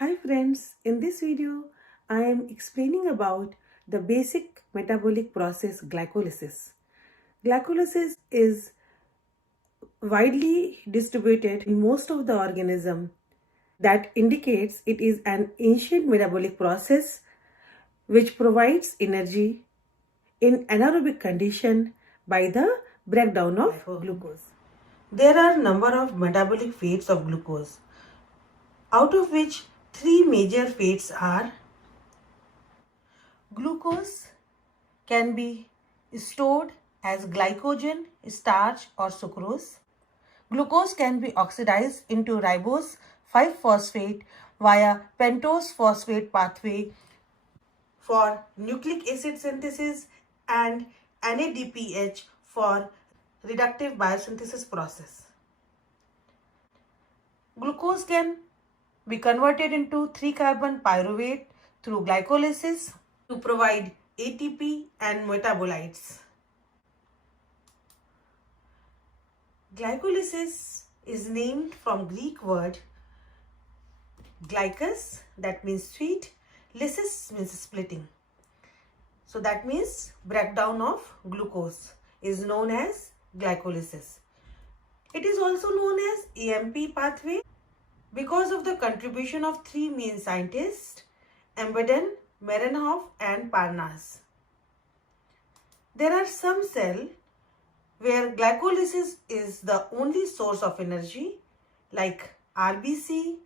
Hi friends, in this video I am explaining about the basic metabolic process glycolysis. Glycolysis is widely distributed in most of the organism that indicates it is an ancient metabolic process which provides energy in anaerobic condition by the breakdown of glucose. There are number of metabolic fates of glucose, out of which three major fates are: glucose can be stored as glycogen, starch or sucrose. Glucose can be oxidized into ribose 5-phosphate via pentose phosphate pathway for nucleic acid synthesis and NADPH for reductive biosynthesis process. Glucose can be converted into 3-carbon pyruvate through glycolysis to provide ATP and metabolites. Glycolysis is named from Greek word glykos, that means sweet, lysis means splitting. So that means breakdown of glucose is known as glycolysis. It is also known as AMP pathway because of the contribution of three main scientists, Embeden, Merenhoff and Parnas. There are some cells where glycolysis is the only source of energy, like RBC,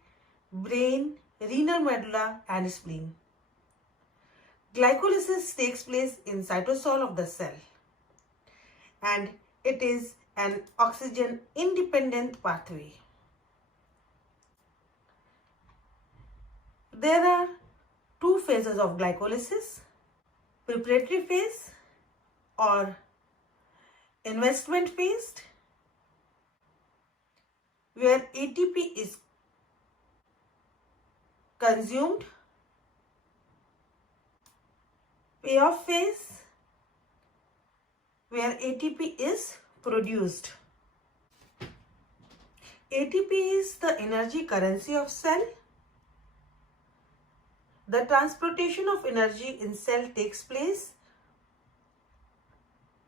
brain, renal medulla and spleen. Glycolysis takes place in cytosol of the cell and it is an oxygen independent pathway. There are two phases of glycolysis: preparatory phase or investment phase, where ATP is consumed; payoff phase, where ATP is produced. ATP is the energy currency of cell. The transportation of energy in cell takes place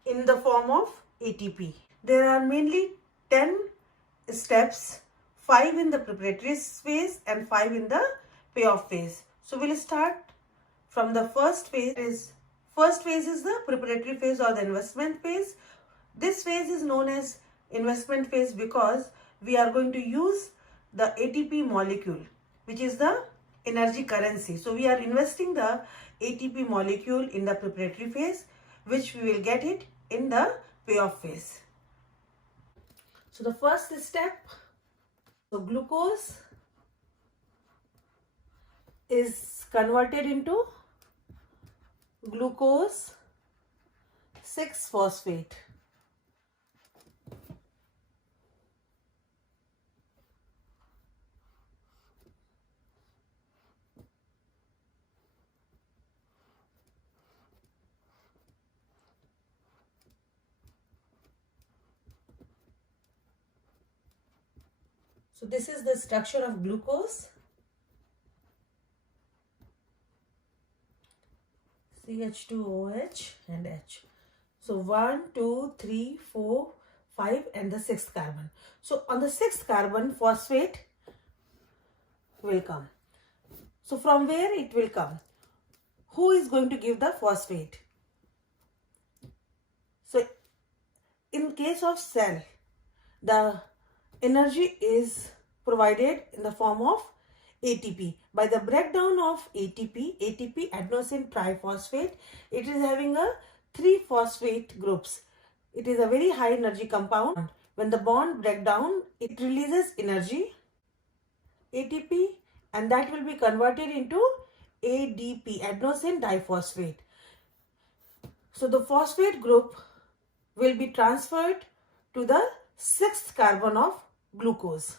in the form of ATP. There are mainly 10 steps, 5 in the preparatory phase and 5 in the payoff phase. So we'll start from the first phase. First phase is the preparatory phase or the investment phase. This phase is known as investment phase because we are going to use the ATP molecule, which is the energy currency. So we are investing the ATP molecule in the preparatory phase, which we will get it in the payoff phase. So the first step, so glucose is converted into glucose 6-phosphate. So this is the structure of glucose. CH2OH and H. So 1, 2, 3, 4, 5 and the 6th carbon. So on the 6th carbon phosphate will come. So from where it will come? Who is going to give the phosphate? So in case of cell, the energy is provided in the form of ATP. By the breakdown of ATP adenosine triphosphate, it is having a 3 phosphate groups. It is a very high energy compound. When the bond break down, it releases energy, ATP, and that will be converted into ADP, adenosine diphosphate. So the phosphate group will be transferred to the 6th carbon of glucose.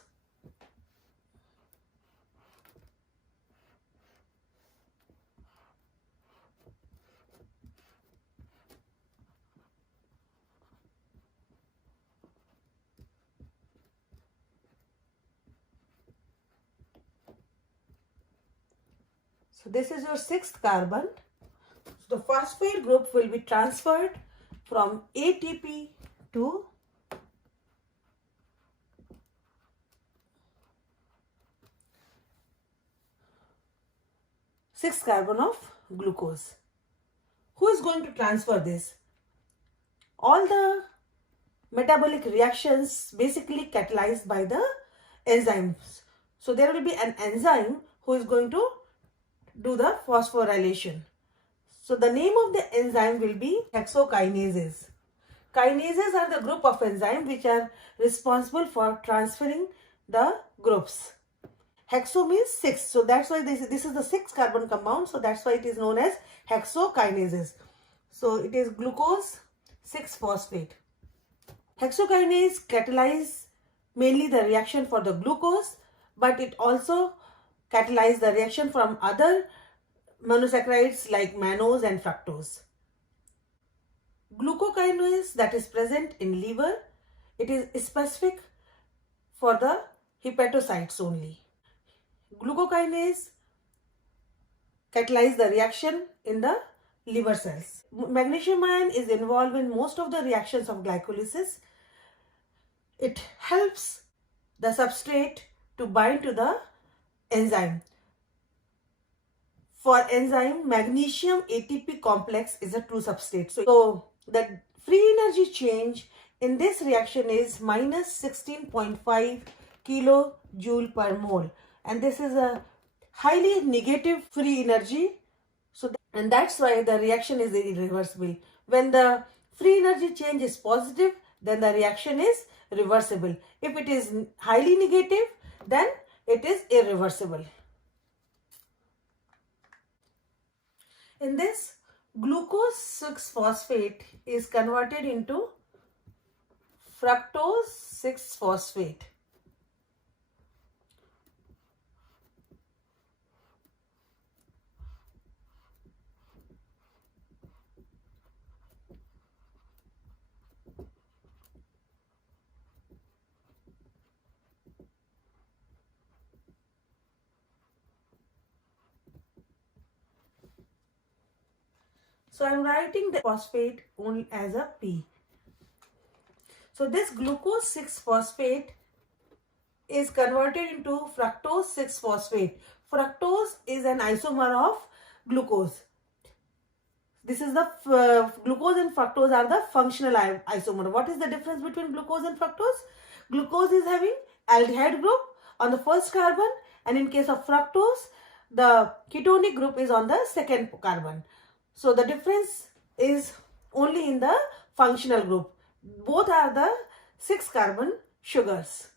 So this is your sixth carbon. So the phosphate group will be transferred from ATP to sixth carbon of glucose. Who is going to transfer this? All the metabolic reactions basically catalyzed by the enzymes. So there will be an enzyme who is going to do the phosphorylation. So the name of the enzyme will be hexokinases. Kinases are the group of enzymes which are responsible for transferring the groups. Hexo means 6. So that's why this is the 6 carbon compound. So that's why it is known as hexokinases. So it is glucose 6-phosphate. Hexokinase catalyze mainly the reaction for the glucose, but it also catalyze the reaction from other monosaccharides like mannose and fructose. Glucokinase that is present in liver, it is specific for the hepatocytes only. Glucokinase catalyze the reaction in the liver cells. Magnesium ion is involved in most of the reactions of glycolysis. It helps the substrate to bind to the enzyme. For enzyme, magnesium ATP complex is a true substrate. So the free energy change in this reaction is minus 16.5 kilojoule per mole. And this is a highly negative free energy. And that's why the reaction is irreversible. When the free energy change is positive, then the reaction is reversible. If it is highly negative, then it is irreversible. In this, glucose 6-phosphate is converted into fructose 6-phosphate. So I am writing the phosphate only as a P. So this glucose 6-phosphate is converted into fructose 6-phosphate. Fructose is an isomer of glucose. This is the glucose and fructose are the functional isomer. What is the difference between glucose and fructose? Glucose is having aldehyde group on the first carbon, and in case of fructose, the ketonic group is on the second carbon. So the difference is only in the functional group. Both are the 6 carbon sugars.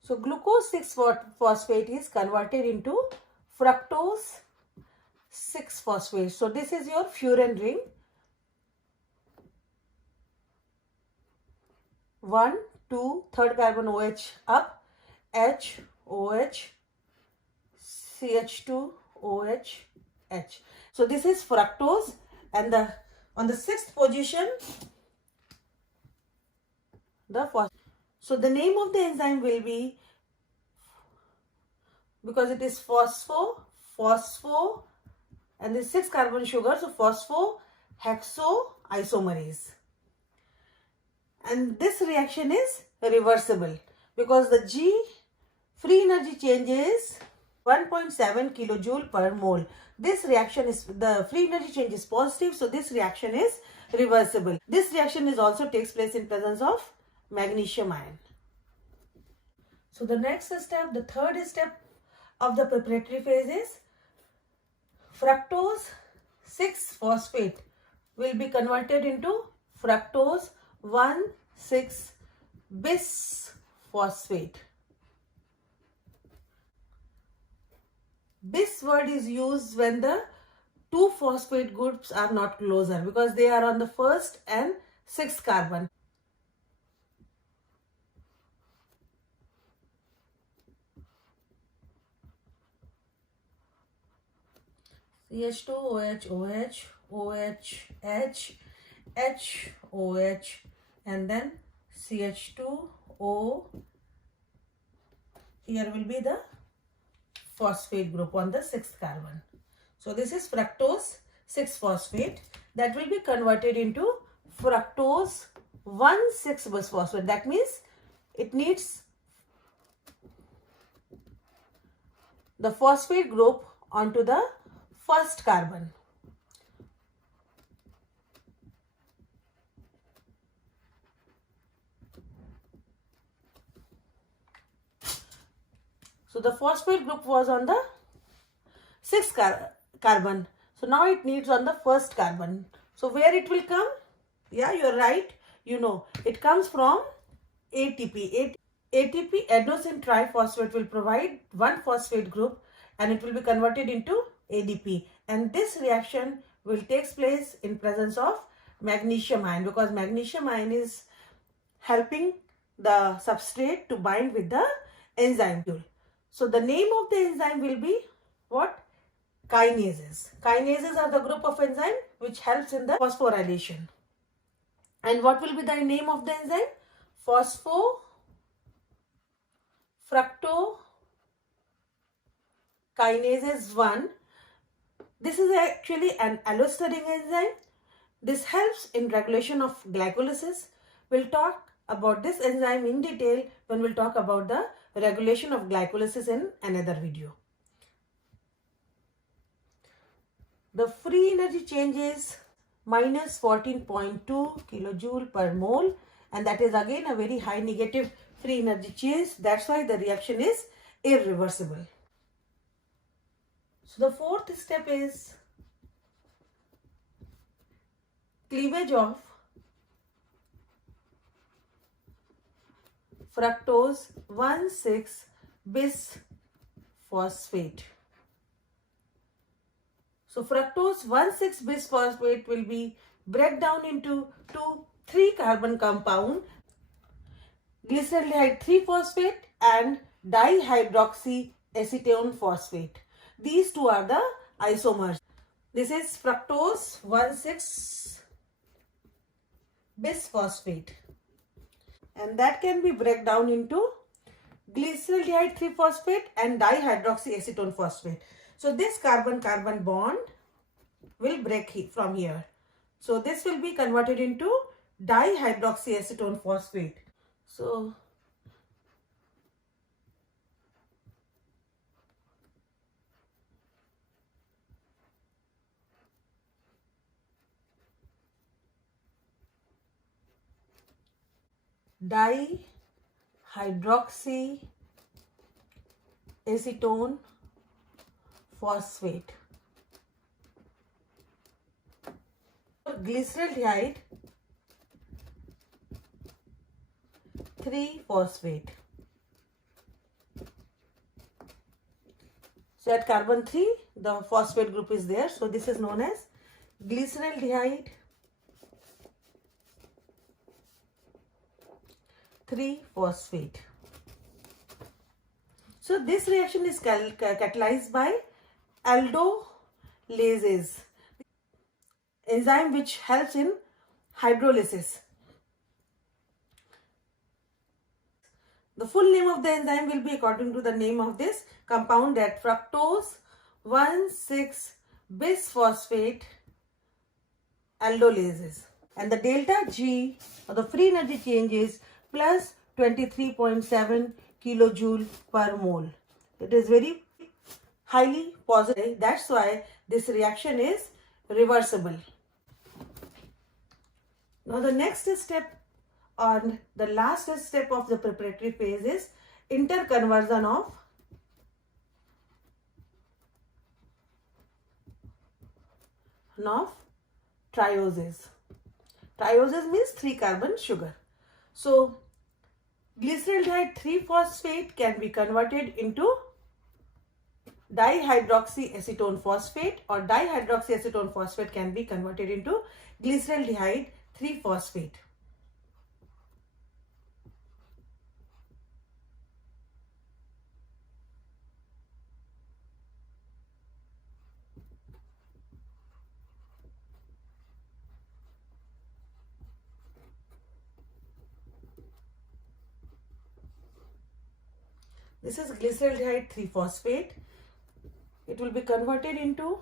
So glucose 6-phosphate is converted into fructose 6-phosphate. So this is your furan ring. 1, 2, third carbon OH up, H, OH, CH2, OH, H. So this is fructose, and on the 6th position, the phosphate. So the name of the enzyme will be, because it is phospho, and the 6 carbon sugar, so phosphohexoisomerase. And this reaction is reversible because the G free energy change is 1.7 kilojoule per mole. This reaction is, the free energy change is positive, so this reaction is reversible. This reaction is also takes place in presence of magnesium ion. So the next step, the third step of the preparatory phase is fructose 6-phosphate will be converted into fructose 1,6-bisphosphate. Bis word is used when the two phosphate groups are not closer because they are on the first and 6th carbon. CH2, OH, OH, OH, H, H, OH, and then CH2, O, here will be the phosphate group on the 6th carbon. So this is fructose 6-phosphate that will be converted into fructose 1,6-bisphosphate. That means it needs the phosphate group onto the first carbon. So the phosphate group was on the 6th carbon. So now it needs on the first carbon. So where it will come? Yeah, you are right. You know, it comes from ATP. ATP, adenosine triphosphate, will provide one phosphate group and it will be converted into ADP. And this reaction will take place in presence of magnesium ion, because magnesium ion is helping the substrate to bind with the enzyme. So the name of the enzyme will be what? Kinases. Kinases are the group of enzyme which helps in the phosphorylation. And what will be the name of the enzyme? Phosphofructokinases 1. This is actually an allosteric enzyme. This helps in regulation of glycolysis. We'll talk about this enzyme in detail when we'll talk about the regulation of glycolysis in another video. The free energy change is minus 14.2 kilojoule per mole, and that is again a very high negative free energy change. That's why the reaction is irreversible. So the fourth step is cleavage of fructose 1,6-bisphosphate. So fructose 1,6-bisphosphate will be break down into 3-carbon compound, glyceraldehyde 3-phosphate and dihydroxyacetone phosphate. These two are the isomers. This is fructose 1,6-bisphosphate, and that can be break down into glyceraldehyde 3-phosphate and dihydroxyacetone phosphate. So this carbon-carbon bond will break from here. So this will be converted into dihydroxyacetone phosphate. So dihydroxyacetone phosphate. Glyceraldehyde 3-phosphate. So at carbon 3, the phosphate group is there. So this is known as glyceraldehyde 3-phosphate. So this reaction is catalyzed by aldolases, enzyme which helps in hydrolysis. The full name of the enzyme will be according to the name of this compound, that fructose 1,6-bisphosphate aldolases. And the delta G, or the free energy change, is plus 23.7 kilojoule per mole. It is very highly positive. That's why this reaction is reversible. Now the next step, and the last step of the preparatory phase, is interconversion of trioses. Trioses means 3-carbon sugar. So glyceraldehyde 3-phosphate can be converted into dihydroxyacetone phosphate, or dihydroxyacetone phosphate can be converted into glyceraldehyde 3-phosphate. This is glyceraldehyde 3-phosphate. It will be converted into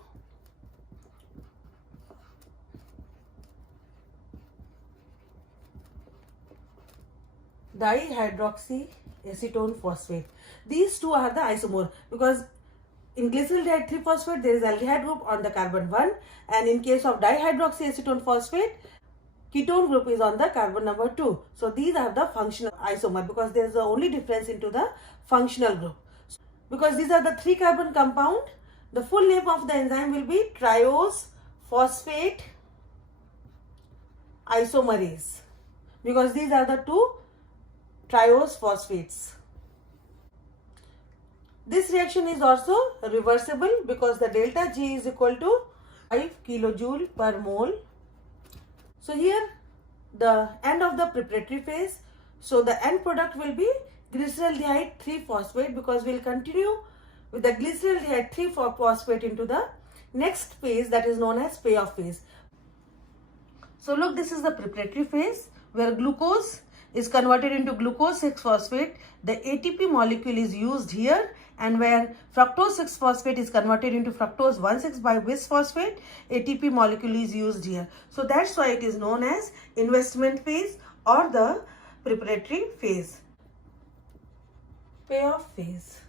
dihydroxyacetone phosphate. These two are the isomer, because in glyceraldehyde 3-phosphate there is aldehyde group on the carbon 1, and in case of dihydroxyacetone phosphate, ketone group is on the carbon number 2. So these are the functional isomer, because there is the only difference into the functional group. Because these are the 3 carbon compound, the full name of the enzyme will be triose phosphate isomerase, because these are the 2 triose phosphates. This reaction is also reversible, because the delta G is equal to 5 kilojoule per mole. So here the end of the preparatory phase. So the end product will be glyceraldehyde 3-phosphate, because we will continue with the glyceraldehyde 3-phosphate into the next phase, that is known as payoff phase. So look, this is the preparatory phase where glucose is converted into glucose 6-phosphate. The ATP molecule is used here, and where fructose 6-phosphate is converted into fructose 1,6-bis-phosphate, ATP molecule is used here. So that's why it is known as investment phase or the preparatory phase. Payoff phase.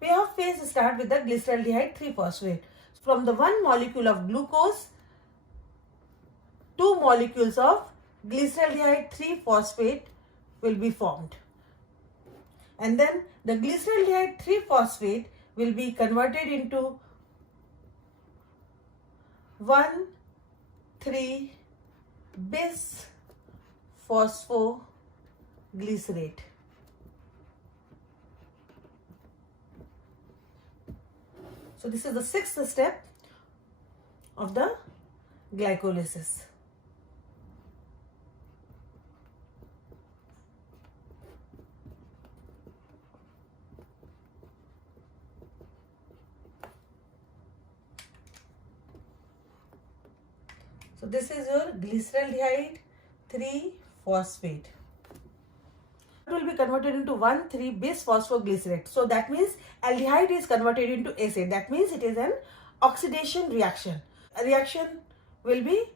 Payoff phase starts with the glyceraldehyde 3-phosphate. From the 1 molecule of glucose, 2 molecules of glyceraldehyde 3-phosphate will be formed. And then the glyceraldehyde 3-phosphate will be converted into 1,3-bis-phosphoglycerate. So this is the 6th step of the glycolysis. So this is your glyceraldehyde 3-phosphate. It will be converted into 1,3-bis-phosphoglycerate. So that means aldehyde is converted into acid. That means it is an oxidation reaction. A reaction will be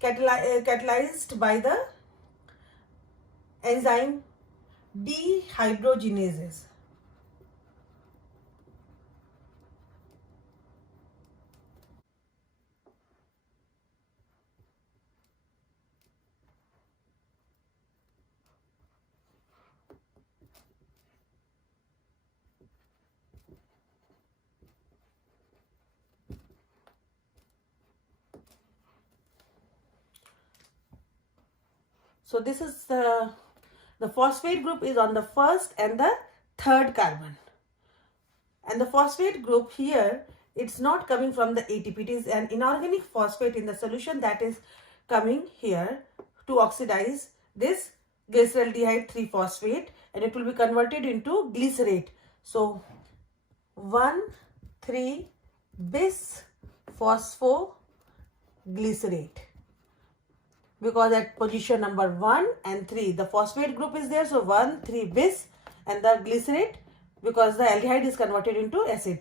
catalyzed by the enzyme dehydrogenases. So this is the phosphate group is on the 1st and the 3rd carbon. And the phosphate group here, it's not coming from the ATP. It is an inorganic phosphate in the solution that is coming here to oxidize this glyceraldehyde 3-phosphate, and it will be converted into glycerate. So 1,3-bis-phosphoglycerate. Because at position number 1 and 3 the phosphate group is there, so 1,3-bis and the glycerate, because the aldehyde is converted into acid.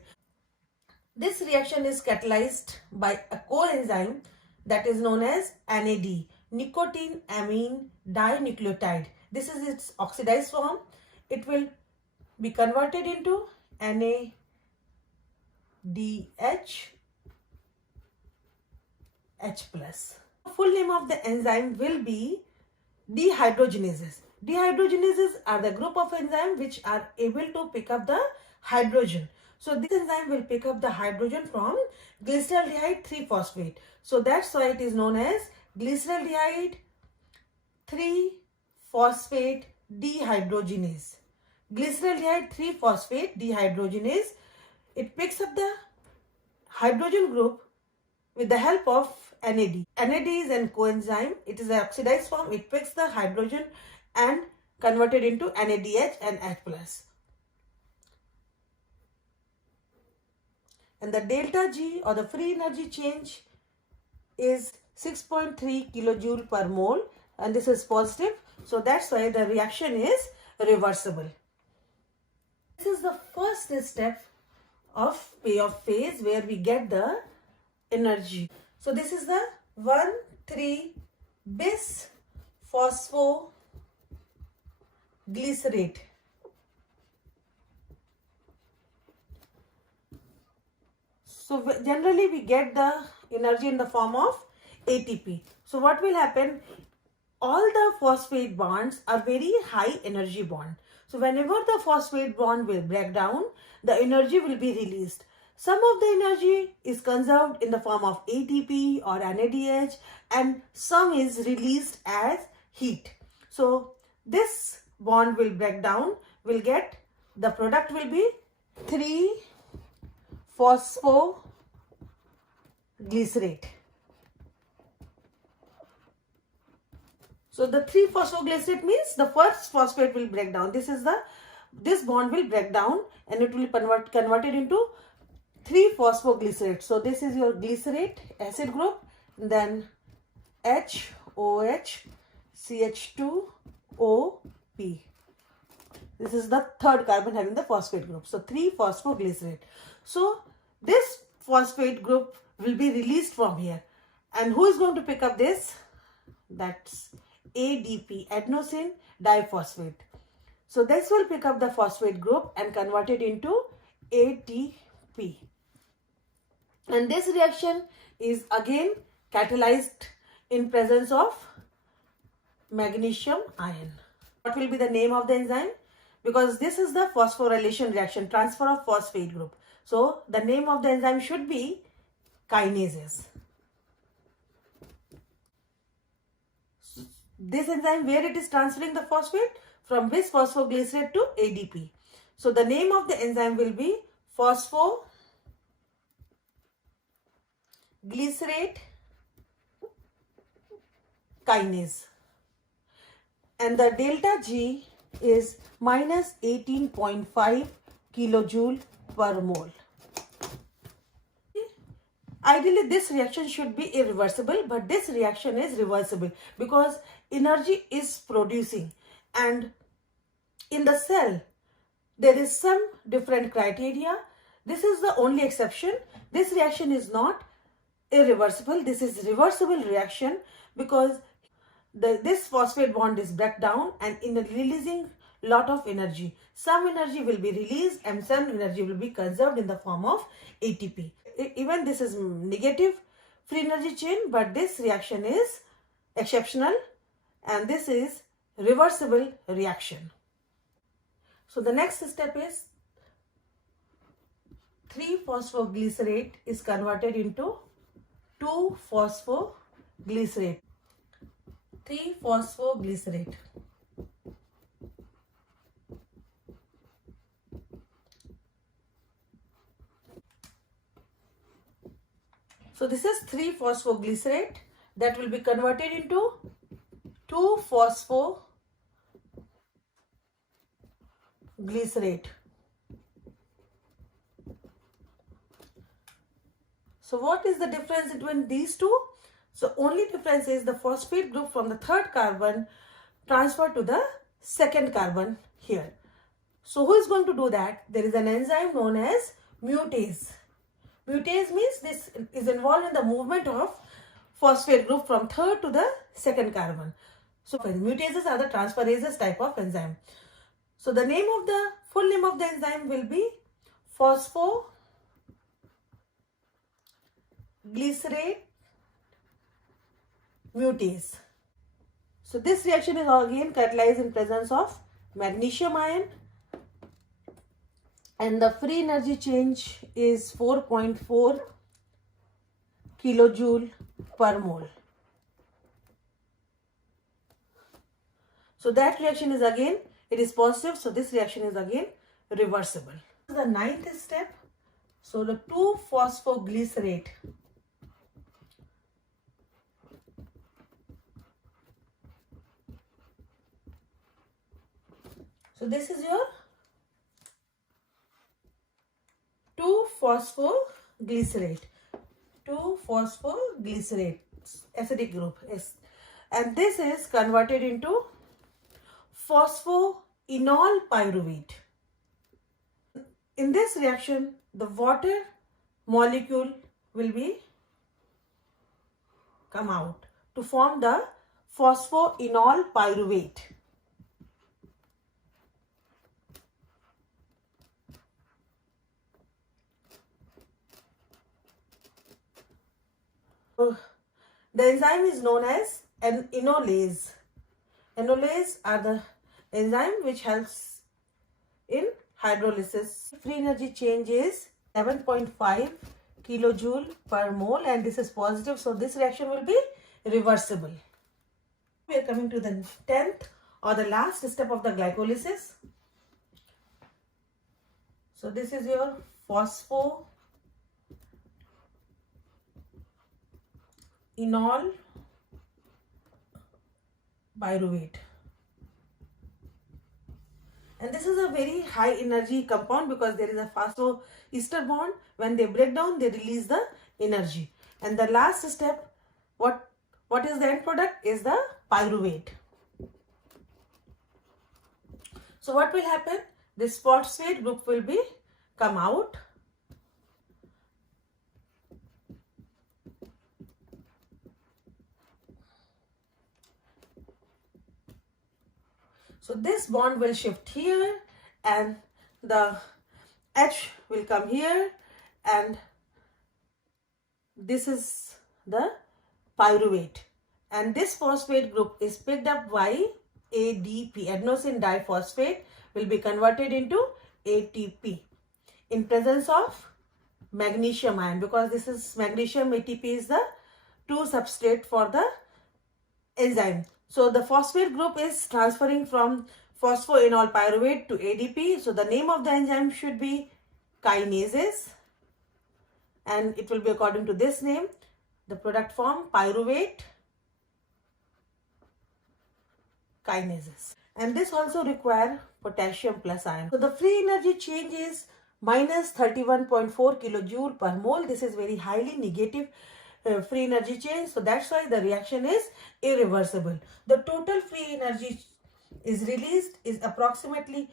This reaction is catalyzed by a coenzyme that is known as NAD, nicotine amine dinucleotide. This is its oxidized form. It will be converted into NADH H+. Full name of the enzyme will be dehydrogenases. Dehydrogenases are the group of enzymes which are able to pick up the hydrogen. So this enzyme will pick up the hydrogen from glyceraldehyde 3-phosphate. So that's why it is known as glyceraldehyde 3-phosphate dehydrogenase. Glyceraldehyde 3-phosphate dehydrogenase. It picks up the hydrogen group with the help of NAD. NAD is an coenzyme. It is an oxidized form. It picks the hydrogen and converted into NADH and H+. And the delta G or the free energy change is 6.3 kilojoule per mole, and this is positive. So that's why the reaction is reversible. This is the first step of payoff phase where we get the energy. So this is the 1,3-bis phosphoglycerate. So generally we get the energy in the form of ATP. So what will happen? All the phosphate bonds are very high energy bond. So whenever the phosphate bond will break down, the energy will be released. Some of the energy is conserved in the form of ATP or NADH, and some is released as heat. So this bond will break down, will get, the product will be 3-phosphoglycerate. So the 3-phosphoglycerate means the first phosphate will break down. This bond will break down and it will be converted into 3-phosphoglycerate. So this is your glycerate acid group, then HOH CH2OP. This is the third carbon having the phosphate group. So 3-phosphoglycerate. So this phosphate group will be released from here. And who is going to pick up this? That's ADP, adenosine diphosphate. So this will pick up the phosphate group and convert it into ATP. And this reaction is again catalyzed in presence of magnesium ion. What will be the name of the enzyme? Because this is the phosphorylation reaction, transfer of phosphate group. So the name of the enzyme should be kinases. This enzyme, where it is transferring the phosphate? From bis phosphoglycerate to ADP. So the name of the enzyme will be phosphoglycerate kinase. And the delta G is minus 18.5 kilojoule per mole. Ideally, this reaction should be irreversible, but this reaction is reversible because energy is producing, and in the cell there is some different criteria. This is the only exception. This reaction is not irreversible. This is reversible reaction because this phosphate bond is break down and in releasing lot of energy. Some energy will be released and some energy will be conserved in the form of ATP. Even this is negative free energy chain, but this reaction is exceptional and this is reversible reaction. So the next step is 3-phosphoglycerate is converted into 2-phosphoglycerate. 3-phosphoglycerate. So this is 3-phosphoglycerate that will be converted into 2-phosphoglycerate. So what is the difference between these two? So only difference is the phosphate group from the third carbon transferred to the second carbon here. So who is going to do that? There is an enzyme known as mutase. Mutase means this is involved in the movement of phosphate group from third to the second carbon. So mutases are the transferases type of enzyme. So the full name of the enzyme will be phosphoglycerate mutase. So this reaction is again catalyzed in presence of magnesium ion, and the free energy change is 4.4 kilojoule per mole. So that reaction is again, it is positive, so this reaction is again reversible. The ninth step, so the 2-phosphoglycerate. So this is your 2-phosphoglycerate. 2-phosphoglycerate acidic group is and this is converted into phosphoenol pyruvate. In this reaction, the water molecule will be come out to form the phosphoenol pyruvate. The enzyme is known as an enolase. Enolase are the enzyme which helps in hydrolysis. Free energy change is 7.5 kilojoule per mole, and this is positive, so this reaction will be reversible. We are coming to the 10th or the last step of the glycolysis. So this is your phosphoenol pyruvate, and this is a very high energy compound because there is a phosphoester bond. When they break down, they release the energy. And the last step, what is the end product, is the pyruvate. So what will happen? This phosphate group will be come out, so this bond will shift here and the H will come here, and this is the pyruvate, and this phosphate group is picked up by ADP, adenosine diphosphate, will be converted into ATP in presence of magnesium ion, because this is magnesium. ATP is the true substrate for the enzyme. So the phosphate group is transferring from phosphoenol pyruvate to ADP. So the name of the enzyme should be kinases, and it will be according to this name. The product form pyruvate kinases, and this also require potassium plus ion. So the free energy change is minus 31.4 kilojoule per mole. This is very highly negative free energy change, so that's why the reaction is irreversible. The total free energy is released is approximately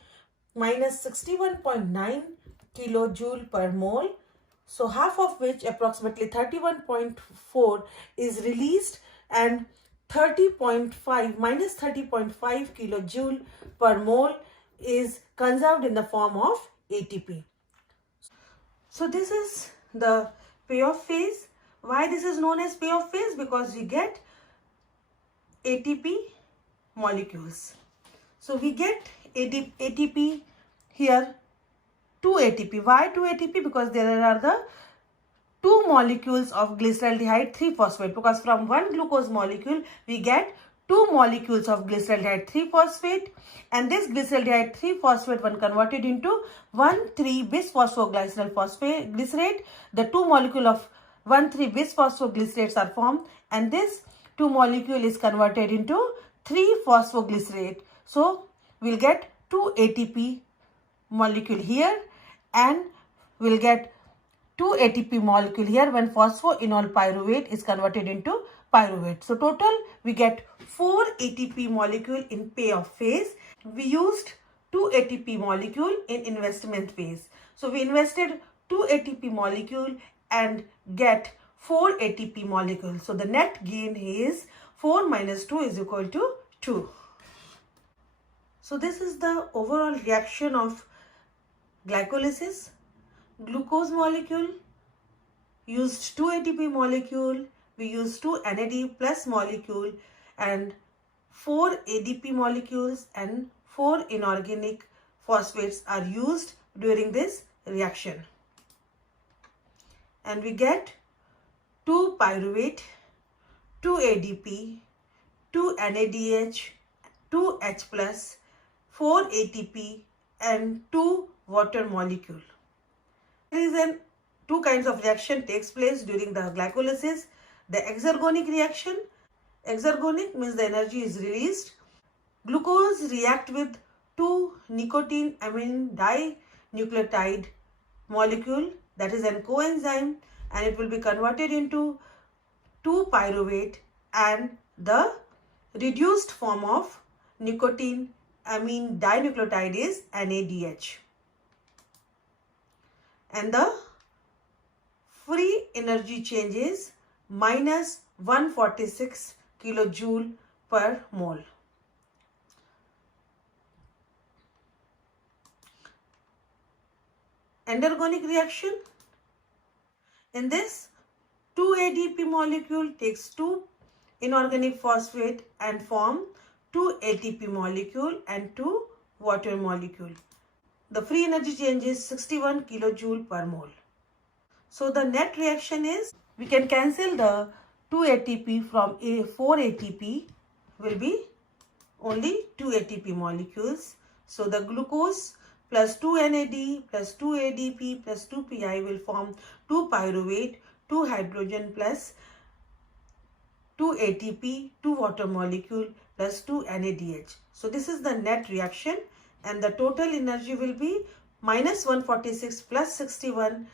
minus 61.9 kilojoule per mole, so half of which, approximately 31.4, is released, and 30.5 minus 30.5 kilojoule per mole is conserved in the form of ATP. So this is the payoff phase. Why this is known as payoff phase? Because we get ATP molecules. So we get ATP here, 2 ATP. Why 2 ATP? Because there are the 2 molecules of glyceraldehyde 3-phosphate, because from one glucose molecule we get 2 molecules of glyceraldehyde 3-phosphate, and this glyceraldehyde 3-phosphate, when converted into 1,3-bisphosphoglycerate, the 2 molecule of 1,3-bisphosphoglycerates are formed, and this 2 molecule is converted into 3-phosphoglycerate. So we'll get 2 ATP molecule here, and we'll get 2 ATP molecule here when phosphoenol pyruvate is converted into pyruvate. So total we get 4 ATP molecule in payoff phase. We used 2 ATP molecule in investment phase. So we invested 2 ATP molecule and get 4 ATP molecules. So the net gain is 4 minus 2 is equal to 2. So this is the overall reaction of glycolysis. Glucose molecule used 2 ATP molecule, we used 2 NAD plus molecule, and 4 ADP molecules and 4 inorganic phosphates are used during this reaction. And we get 2 pyruvate, 2 ADP, 2 NADH, 2 H plus, 4 ATP and 2 water molecule. There is two kinds of reaction takes place during the glycolysis. The exergonic reaction. Exergonic means the energy is released. Glucose react with 2 nicotine amine dinucleotide molecule, that is an coenzyme, and it will be converted into 2 pyruvate and the reduced form of nicotine amine dinucleotide is NADH. And the free energy change is minus 146 kilojoule per mole. Endergonic reaction. In this, 2 ADP molecule takes 2 inorganic phosphate and form 2 ATP molecule and 2 water molecule. The free energy change is 61 kilojoule per mole. So the net reaction is, we can cancel the 2 ATP from 4 ATP will be only 2 ATP molecules. So the glucose plus 2 NAD plus 2 ADP plus 2 PI will form 2 pyruvate, 2 hydrogen plus 2 ATP, 2 water molecule plus 2 NADH. So this is the net reaction, and the total energy will be minus 146 plus 61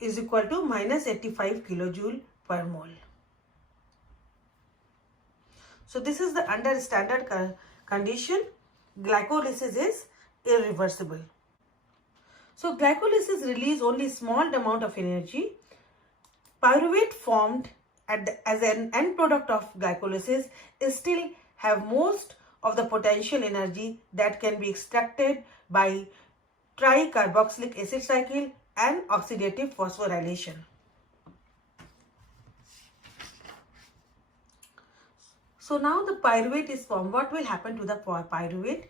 is equal to minus 85 kilojoule per mole. So this is the under standard condition. Glycolysis is irreversible. So glycolysis release only small amount of energy. Pyruvate formed as an end product of glycolysis is still have most of the potential energy that can be extracted by tricarboxylic acid cycle and oxidative phosphorylation. So now the pyruvate is formed. What will happen to the pyruvate?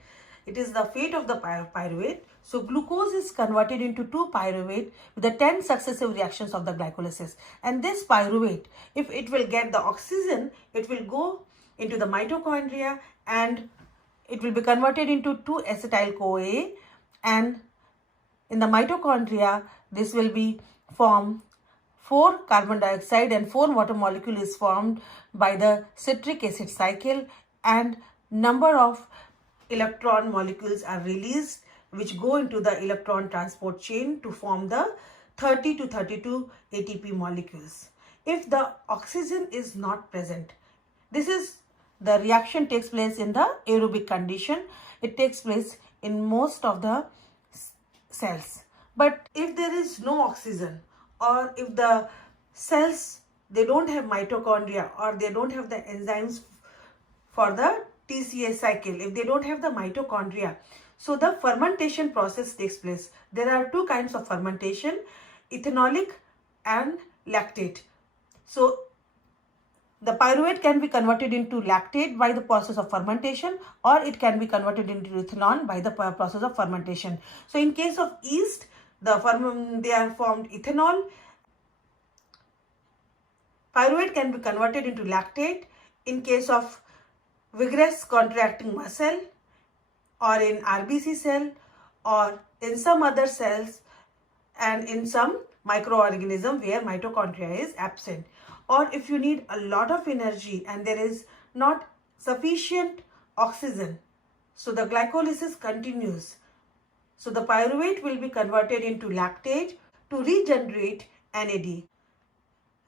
It is the fate of the pyruvate. So glucose is converted into 2 pyruvate with the 10 successive reactions of the glycolysis. And this pyruvate, if it will get the oxygen, it will go into the mitochondria and it will be converted into 2-acetyl-CoA, and in the mitochondria this will be formed 4 carbon dioxide and 4 water molecule is formed by the citric acid cycle, and number of electron molecules are released which go into the electron transport chain to form the 30 to 32 ATP molecules. If the oxygen is not present, the reaction takes place in the aerobic condition. It takes place in most of the cells. But if there is no oxygen, or if the cells, they don't have mitochondria, or they don't have the enzymes for the TCA cycle, if they don't have the mitochondria, so the fermentation process takes place. There are 2 kinds of fermentation, ethanolic and lactate. So the pyruvate can be converted into lactate by the process of fermentation, or it can be converted into ethanol by the process of fermentation. So in case of yeast, they are formed ethanol. Pyruvate can be converted into lactate in case of vigorous contracting muscle, or in RBC cell, or in some other cells, and in some microorganism where mitochondria is absent. Or if you need a lot of energy and there is not sufficient oxygen, so the glycolysis continues. So the pyruvate will be converted into lactate to regenerate NAD.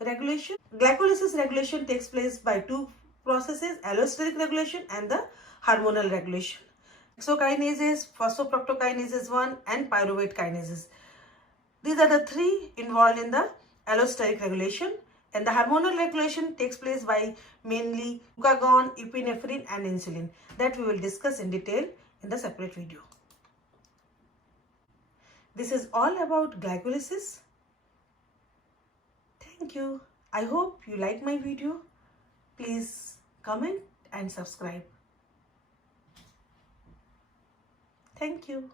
Regulation. Glycolysis regulation takes place by 2 processes, allosteric regulation and the hormonal regulation. Exokinases, phosphoproctokinases 1 and pyruvate kinases. These are the 3 involved in the allosteric regulation, and the hormonal regulation takes place by mainly glucagon, epinephrine and insulin. That we will discuss in detail in the separate video. This is all about glycolysis. Thank you. I hope you like my video. Please comment and subscribe. Thank you.